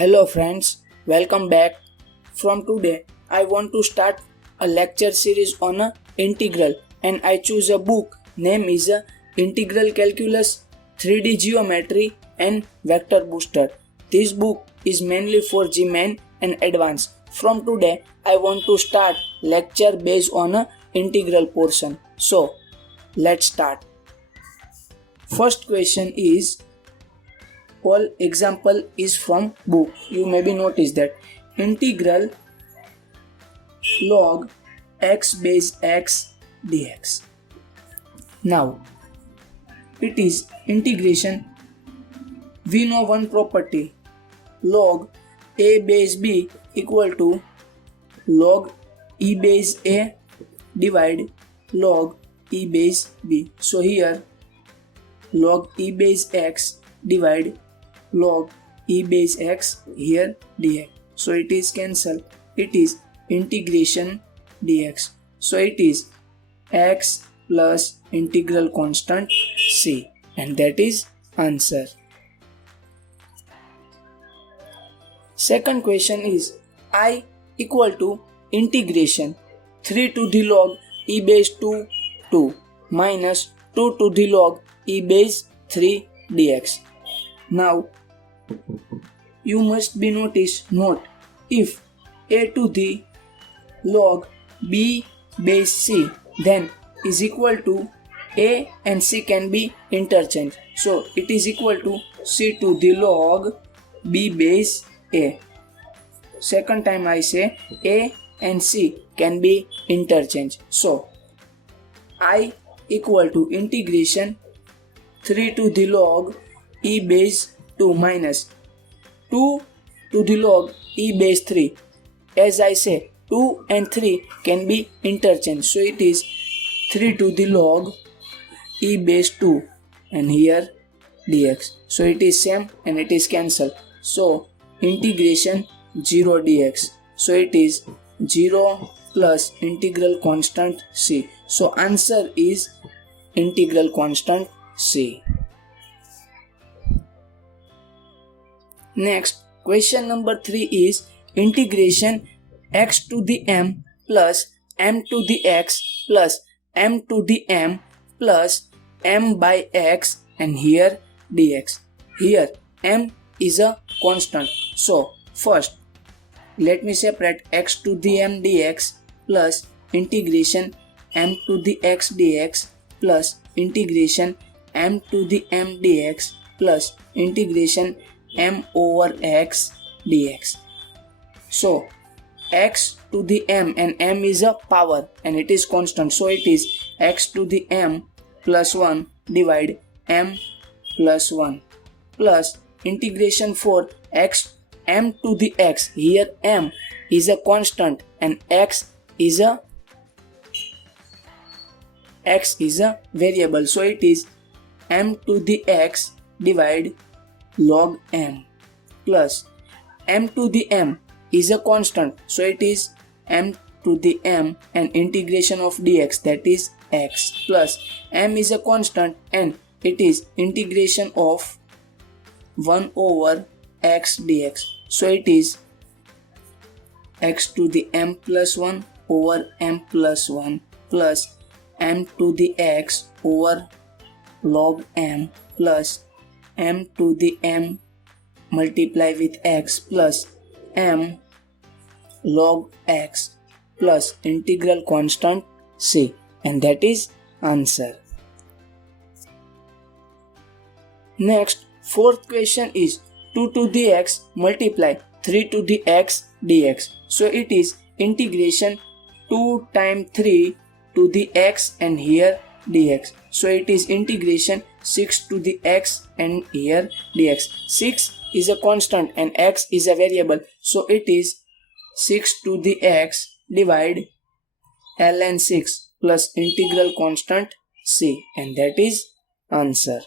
Hello friends, welcome back. From today, I want to start a lecture series on a integral and I choose a book name is a Integral Calculus, 3D Geometry and Vector Booster. This book is mainly for G-Man and Advanced. From today, I want to start lecture based on a integral portion. So, let's start. First question is all example is from book. You maybe notice that integral log x base x dx. Now it is integration. We know one property, log a base b equal to log e base a divide log e base b. So here log e base x divide log e base x here dx. So it is cancelled. It is integration dx. So it is x plus integral constant c, and that is answer. Second question is I equal to integration 3 to the log e base 2 minus 2 to the log e base 3 dx. Now you must be noticed note if a to the log b base c then is equal to a and c can be interchanged. So it is equal to c to the log b base a. Second time I say a and c can be interchanged. So I equal to integration 3 to the log e base 2 minus 2 to the log e base 3. As I say 2 and 3 can be interchanged. So it is 3 to the log e base 2 and here dx. So it is same and it is cancelled. So integration 0 dx. So it is 0 plus integral constant c. So answer is integral constant c. Next, question number 3 is integration x to the m plus m to the x plus m to the m plus m by x and here dx. Here m is a constant. So first let me separate x to the m dx plus integration m to the x dx plus integration m to the m dx plus integration m over x dx. So x to the m and m is a power and it is constant. So it is x to the m plus 1 divide m plus 1 plus integration for x m to the x. Here m is a constant and x is a variable. So it is m to the x divide log m plus m to the m is a constant. So it is m to the m and integration of dx, that is x, plus m is a constant and it is integration of 1 over x dx. So it is x to the m plus 1 over m plus 1 plus m to the x over log m plus m to the m multiply with x plus m log x plus integral constant c, and that is answer. Next, fourth question is 2 to the x multiply 3 to the x dx. So it is integration 2 times 3 to the x and here dx. So it is integration 6 to the x and here dx. 6 is a constant and x is a variable. So it is 6 to the x divide ln 6 plus integral constant c, and that is answer.